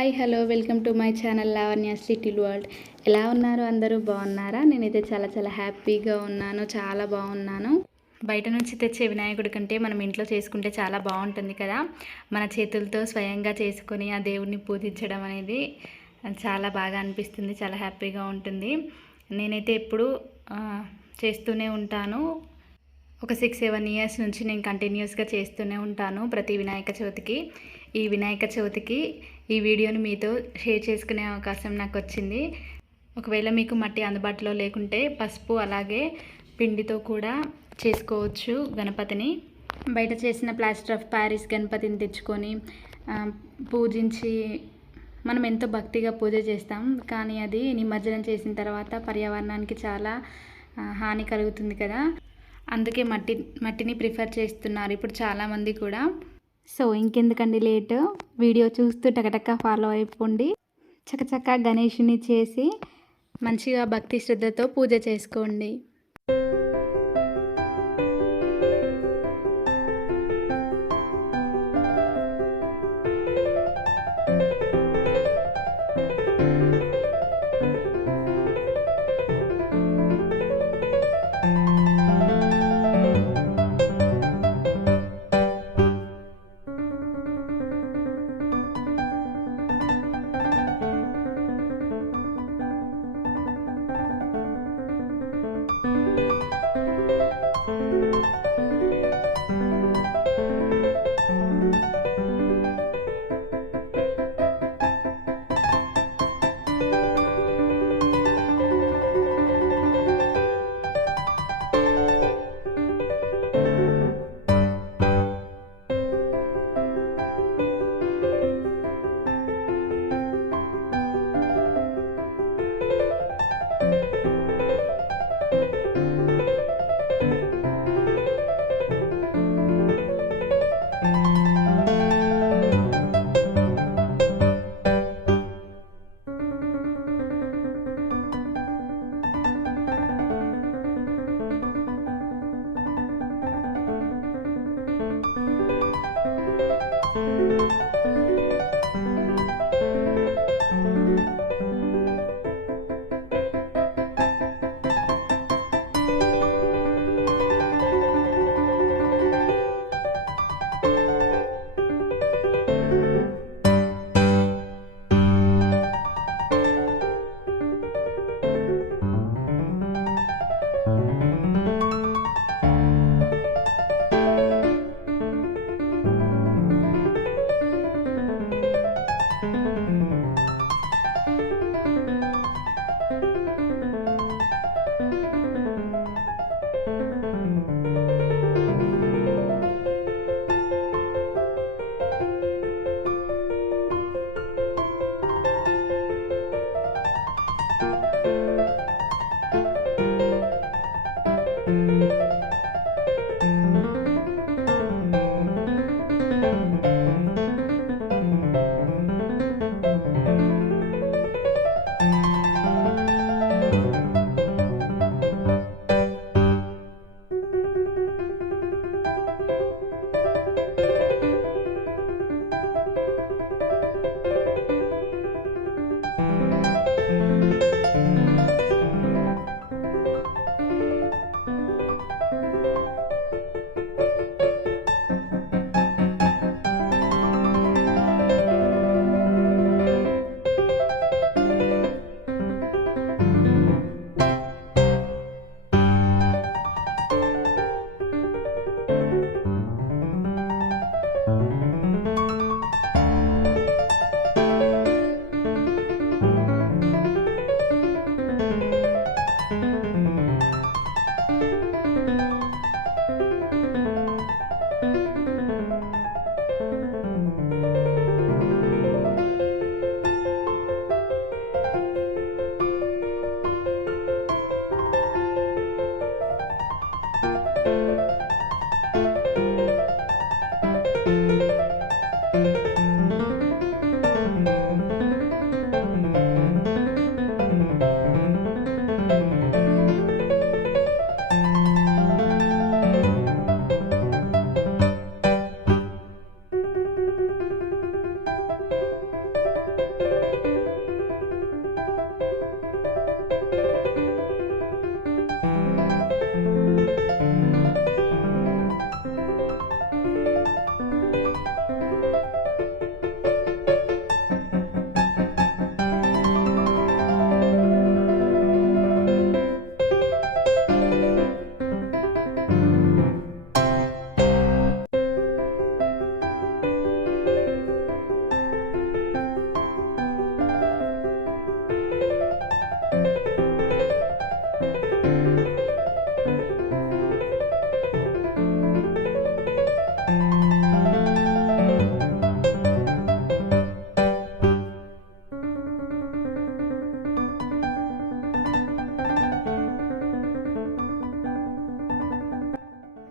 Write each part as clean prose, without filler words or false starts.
Hi hello welcome to my channel Lavanya little world. ఎలా ఉన్నారు? అందరూ బాగున్నారా? నేనైతే చాలా చాలా హ్యాపీగా ఉన్నాను, చాలా బాగున్నాను. బయట నుంచి తెచ్చే వినాయకుడి కంటే మనం ఇంట్లో చేసుకుంటే చాలా బాగుంటుంది కదా. మన చేతులతో స్వయంగా చేసుకొని ఆ దేవుడిని పూజించడం అనేది చాలా బాగా అనిపిస్తుంది, చాలా హ్యాపీగా ఉంటుంది. నేనైతే ఎప్పుడు చేస్తూనే ఉంటాను. ఒక 6-7 ఇయర్స్ నుంచి నేను కంటిన్యూస్గా చేస్తూనే ఉంటాను ప్రతి వినాయక చవితికి. ఈ వినాయక చవితికి ఈ వీడియోని మీతో షేర్ చేసుకునే అవకాశం నాకు వచ్చింది. ఒకవేళ మీకు మట్టి అందుబాటులో లేకుంటే పసుపు అలాగే పిండితో కూడా చేసుకోవచ్చు గణపతిని. బయట చేసిన ప్లాస్టర్ ఆఫ్ ప్యారిస్ గణపతిని తెచ్చుకొని పూజించి మనం ఎంతో భక్తిగా పూజ చేస్తాం, కానీ అది నిమజ్జనం చేసిన తర్వాత పర్యావరణానికి చాలా హాని కలుగుతుంది కదా. అందుకే మట్టిని ప్రిఫర్ చేస్తున్నారు ఇప్పుడు చాలామంది కూడా. సో ఇంకెందుకండి లేట్, వీడియో చూస్తూ టకటక ఫాలో అయిపోండి. చకచక గణేషుని చేసి మంచిగా భక్తి శ్రద్ధతో పూజ చేసుకోండి.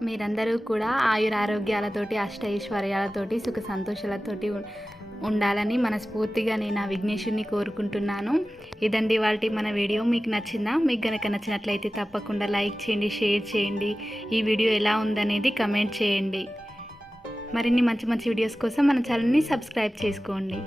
మీరందరూ కూడా ఆయురారోగ్యాలతోటి అష్టైశ్వర్యాలతోటి సుఖ సంతోషాలతోటి ఉండాలని మనస్ఫూర్తిగా నేను ఆ విఘ్నేశ్వరుని కోరుకుంటున్నాను. ఇదండి ఇవాల్టి మన వీడియో. మీకు నచ్చిందా? మీకు కనుక నచ్చినట్లయితే తప్పకుండా లైక్ చేయండి, షేర్ చేయండి. ఈ వీడియో ఎలా ఉందనేది కమెంట్ చేయండి. మరిన్ని మంచి మంచి వీడియోస్ కోసం మన ఛానల్ని సబ్స్క్రైబ్ చేసుకోండి.